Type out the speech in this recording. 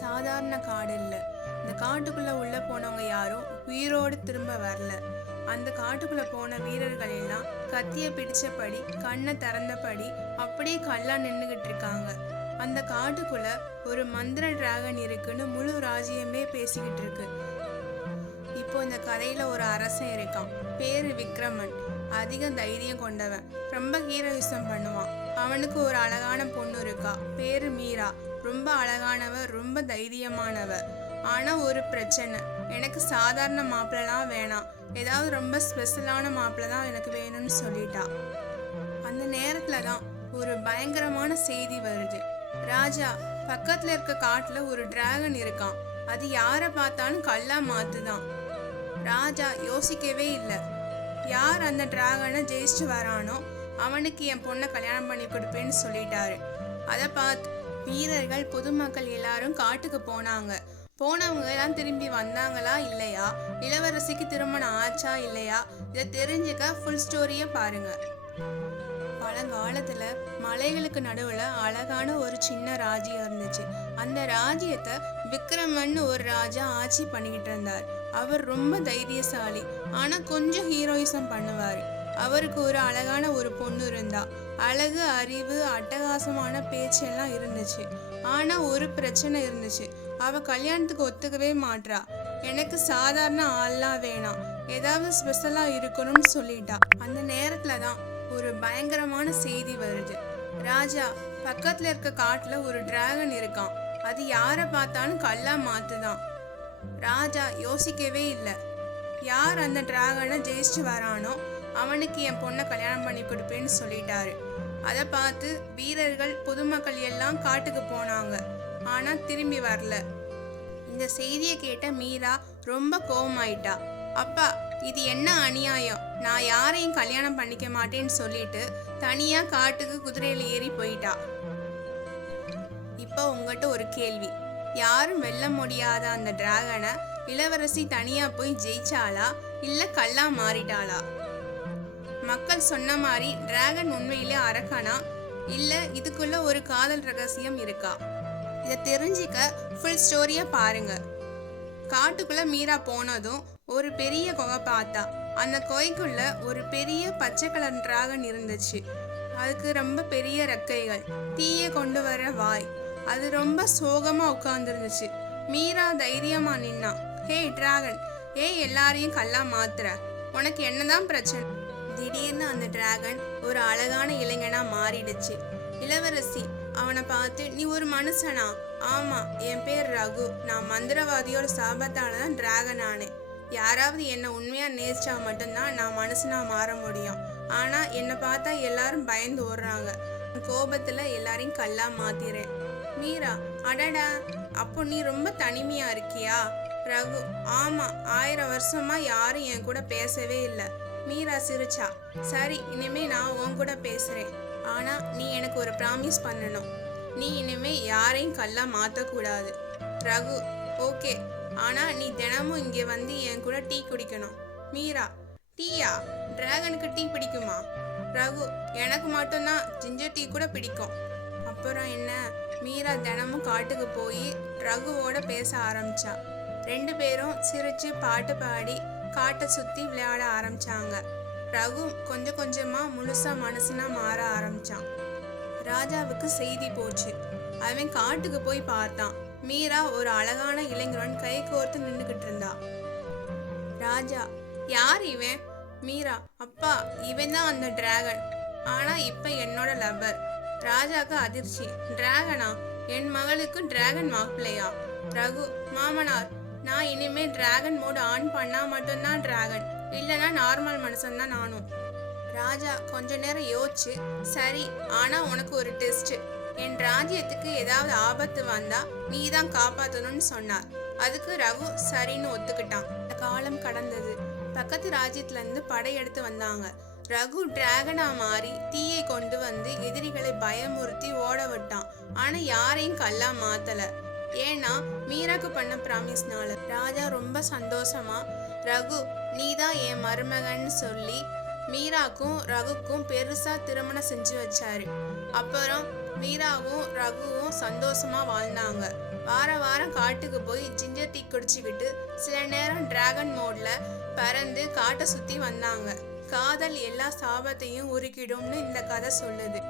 சாதாரண காடு இல்லை. இந்த காட்டுக்குள்ள உள்ள போனவங்க யாரும் உயிரோடு திரும்ப வரல. அந்த காட்டுக்குள்ள போன வீரர்கள் எல்லாம் கத்திய பிடிச்சபடி கண்ணை திறந்தபடி அப்படியே கல்லா நின்றுகிட்டு இருக்காங்க. அந்த காட்டுக்குள்ள ஒரு மந்திர டிராகன் இருக்குன்னு முழு ராஜ்யமே பேசிக்கிட்டு இருக்கு. இப்போ இந்த கதையில ஒரு அரசன் இருக்கான். பேரு விக்ரமன். அதிக தைரியம் கொண்டவன். ரொம்ப ஹீரோயிசம் பண்ணுவான். அவனுக்கு ஒரு அழகான பொண்ணு இருக்கா. பேரு மீரா. ரொம்ப அழகானவ, ரொம்ப தைரியமானவ. ஆனா ஒரு பிரச்சனை, எனக்கு சாதாரண மாப்பிள்ளலாம் வேணாம், ஏதாவது ரொம்ப ஸ்பெஷலான மாப்பிள்ள தான் எனக்கு வேணும்னு சொல்லிட்டா. அந்த நேரத்துல தான் ஒரு பயங்கரமான செய்தி வருது. ராஜா, பக்கத்துல இருக்க காட்டுல ஒரு டிராகன் இருக்கான். அது யாரை பார்த்தாலும் கல்லா மாத்துதான். ராஜா யோசிக்கவே இல்லை. யார் அந்த டிராகனை ஜெயிச்சுட்டு வரானோ அவனுக்கு என் பொண்ணை கல்யாணம் பண்ணி கொடுப்பேன்னு சொல்லிட்டாரு. அதை பார்த்து வீரர்கள், பொதுமக்கள் எல்லாரும் காட்டுக்கு போனாங்க. போனவங்க எல்லாம் திரும்பி வந்தாங்களா இல்லையா, இளவரசிக்கு திருமணம் ஆச்சா இல்லையா, இதை தெரிஞ்சுக்க ஃபுல் ஸ்டோரியை பாருங்க. பழங்காலத்துல மலைகளுக்கு நடுவுல அழகான ஒரு சின்ன ராஜ்யம் இருந்துச்சு. அந்த ராஜ்யத்தை விக்ரமன் ஒரு ராஜா ஆட்சி பண்ணிக்கிட்டு இருந்தார். அவர் ரொம்ப தைரியசாலி, ஆனா கொஞ்சம் ஹீரோயிசம் பண்ணுவாரு. அவருக்கு ஒரு அழகான ஒரு பொண்ணு இருந்தா. அழகு, அறிவு, அட்டகாசமான பேச்செல்லாம் இருந்துச்சு. ஆனா ஒரு பிரச்சனை இருந்துச்சு. அவ கல்யாணத்துக்கு ஒத்துக்கவே மாட்றா. எனக்கு சாதாரண ஆள்லாம் வேணாம், ஏதாவது ஸ்பெஷலா இருக்கணும்னு சொல்லிட்டா. அந்த நேரத்துலதான் ஒரு பயங்கரமான செய்தி வருது. ராஜா, பக்கத்துல இருக்க காட்டுல ஒரு டிராகன் இருக்கான். அது யாரை பார்த்தாலும் கல்லா மாத்துதான். ராஜா யோசிக்கவே இல்லை. யார் அந்த டிராகனை ஜெயிச்சுட்டு வரானோ அவனுக்கு என் பொண்ணை கல்யாணம் பண்ணி கொடுப்பேன்னு சொல்லிட்டாரு. அதை பார்த்து வீரர்கள், பொதுமக்கள் எல்லாம் காட்டுக்கு போனாங்க. ஆனா திரும்பி வரல. இந்த செய்தியை கேட்ட மீரா ரொம்ப கோவமாயிட்டா. அப்பா, இது என்ன அநியாயம், நான் யாரையும் கல்யாணம் பண்ணிக்க மாட்டேன்னு சொல்லிட்டு தனியா காட்டுக்கு குதிரையில ஏறி போயிட்டா. இப்போ உங்ககிட்ட ஒரு கேள்வி. யாரும் வெல்ல முடியாத அந்த டிராகனை இளவரசி தனியா போய் ஜெயிச்சாளா இல்ல கல்லா மாறிட்டாளா? மக்கள் சொன்ன மாதிரி டிராகன் உண்மையிலே அரக்கனா இல்ல இதுக்குள்ள ஒரு காதல் ரகசியம் இருக்கா? இதை தெரிஞ்சிக்க ஃபுல் ஸ்டோரியை பாருங்க. காட்டுக்குள்ள மீரா போனதும் ஒரு பெரிய குகை பார்த்தா. அந்த குகைக்குள்ள ஒரு பெரிய பச்சை கலர் டிராகன் இருந்துச்சு. அதுக்கு ரொம்ப பெரிய ரெக்கைகள், தீய கொண்டு வர வாய். அது ரொம்ப சோகமா உட்கார்ந்துருந்துச்சு. மீரா தைரியமா நின்னா. ஹே டிராகன், எல்லாரையும் கல்லா மாத்துற, உனக்கு என்னதான் பிரச்சனை? திடீர்னு அந்த டிராகன் ஒரு அழகான இளைஞனா மாறிடுச்சு. இளவரசி அவனை பார்த்து, நீ ஒரு மனுஷனா? ஆமா, என் பேர் ரகு. நான் மந்திரவாதியோட சாபத்தால தான் டிராகன் ஆனேன். யாராவது என்னை உண்மையா நேசிச்சா மட்டும்தான் நான் மனுஷனா மாற முடியும். ஆனா என்னை பார்த்தா எல்லாரும் பயந்து ஓடுறாங்க. கோபத்துல எல்லாரையும் கல்லா மாத்திரேன். மீரா, அடடா, அப்போ நீ ரொம்ப தனிமையா இருக்கியா? ரகு, ஆமா, 1000 வருஷமா யாரும் என் கூட பேசவே இல்லை. மீரா சிரிச்சா. சரி, இனிமே நான் உன் கூட பேசுறேன். ஆனா நீ எனக்கு ஒரு ப்ராமிஸ் பண்ணணும். நீ இனிமே யாரையும் கல்லா மாத்தக்கூடாது. ரகு, ஓகே, ஆனா நீ தினமும் இங்கே வந்து என் கூட டீ குடிக்கணும். மீரா, டீயா? டிராகனுக்கு டீ பிடிக்குமா? ரகு, எனக்கு மட்டும்தான் ஜிஞ்சர் டீ கூட பிடிக்கும். அப்புறம் என்ன? மீரா தினமும் காட்டுக்கு போய் ரகுவோட பேச ஆரம்பிச்சா. 2 பேரும் சிரிச்சு பாட்டு பாடி காட்டை சுத்தி விளையாட ஆரம்பிச்சாங்க. ரகு கொஞ்சம் கொஞ்சமா முழுசா மனுஷனா மாற ஆரம்பிச்சான். ராஜாவுக்கு செய்தி போச்சு. அவன் காட்டுக்கு போய் பார்த்தான். மீரா ஒரு அழகான இளைஞருடன் கை கோர்த்து நின்றுகிட்டு இருந்தா. ராஜா, யார் இவன்? மீரா, அப்பா, இவன் தான் அந்த டிராகன். ஆனா இப்ப என்னோட லவர். ராஜாக்கு அதிர்ச்சி. டிராகனா? என் மகளுக்கு டிராகன் மாப்பிள்ளையா? ரகு, மாமனார், நான் இனிமே டிராகன் மோட் ஆன் பண்ணா மட்டும்தான் டிராகன், இல்லைன்னா நார்மல் மனுஷன் தான் நானும். ராஜா கொஞ்ச நேரம் யோசிச்சு, சரி, ஆனா உனக்கு ஒரு டெஸ்ட். என் ராஜ்யத்துக்கு ஏதாவது ஆபத்து வந்தா நீ தான் காப்பாற்றணும்னு சொன்னார். அதுக்கு ரகு சரின்னு ஒத்துக்கிட்டான். காலம் கடந்தது. பக்கத்து ராஜ்யத்துல இருந்து படையெடுத்து வந்தாங்க. ரகு டிராகனா மாறி தீயை கொண்டு வந்து எதிரிகளை பயமுறுத்தி ஓட விட்டான். ஆனா யாரையும் கல்லா மாத்தல. ஏன்னா மீராக்கு பண்ண ப்ராமிஸ்னால. ராஜா ரொம்ப சந்தோஷமா, ரகு, நீதான் என் மருமகன்னு சொல்லி மீராக்கும் ரகுக்கும் பெருசா திருமணம் செஞ்சு வச்சாரு. அப்புறம் மீராவும் ரகுவும் சந்தோஷமா வாழ்ந்தாங்க. வாரம் காட்டுக்கு போய் ஜிஞ்சர் டீ குடிச்சுக்கிட்டு சில நேரம் டிராகன் மோட்ல பறந்து காட்டை சுத்தி வந்தாங்க. காதல் எல்லா சாபத்தையும் உருக்கிடும்னு இந்த கதை சொல்லுது.